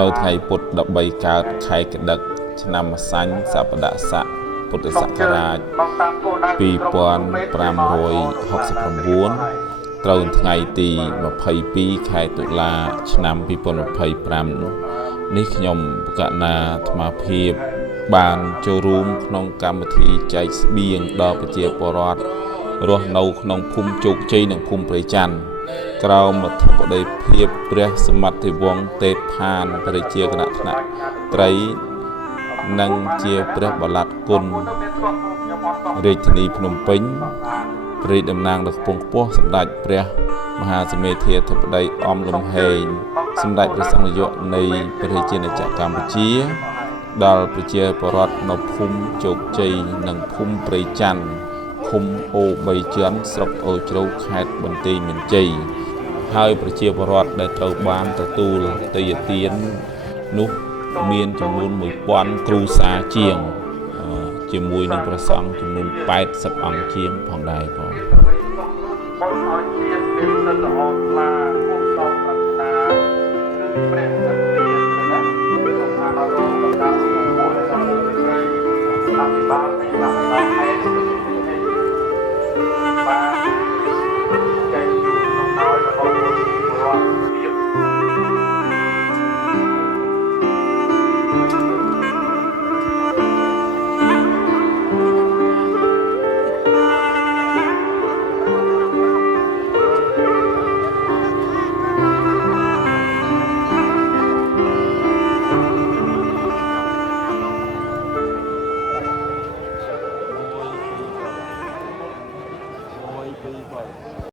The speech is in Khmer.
នៅថ្ងៃពុទ្ធ13កើតខែកដឹកឆ្នាំម្សាញ់សប្តាហ៍ស័កពុទ្ធសករាជ2569ត្រូវថ្ងៃទី22ខែតុលាឆ្នាំ2025នេះខ្ញុំបកណាអាត្មាភាពបានចូលរួមក្នុងកម្មវិធីចែកស្បៀងដល់ប្រជាពលរដ្ឋរស់នៅក្នុងភូមិជោគជ័យនិងភូមិព្រៃច័ន្ទក្រោមអធិបតីភាពព្រះសមត្ថវង្សទេពផានព្រះជាគណៈថ្នាក់ត្រីនិងជាព្រះបល្ល័ង្កគុណរាជធានីភ្នំពេញព្រះតំណាងដល់កំពង់ខ្ពស់សម្ដេចព្រះមហាសមេធាអធិបតីអំលំហែងសម្ដេចព្រះសង្ឃនាយកនៃព្រះរាជាណាចក្រកម្ពុជាដល់ប្រជាពលរដ្ឋនៅភូមិជោគជ័យនិងភូមិព្រៃច័ន្ទឃុំអូ3ជាន់ស្រុកអូជ្រៅខេត្តបន្ទាយមានជ័យហើយប្រជាពលរដ្ឋដែលត្រូវបានទទួលទាយទាននោះមានចំនួន 1000 គ្រួសារជាងជាមួយនឹងព្រះសង្ឃចំនួន80អង្គជាងផងដែរបង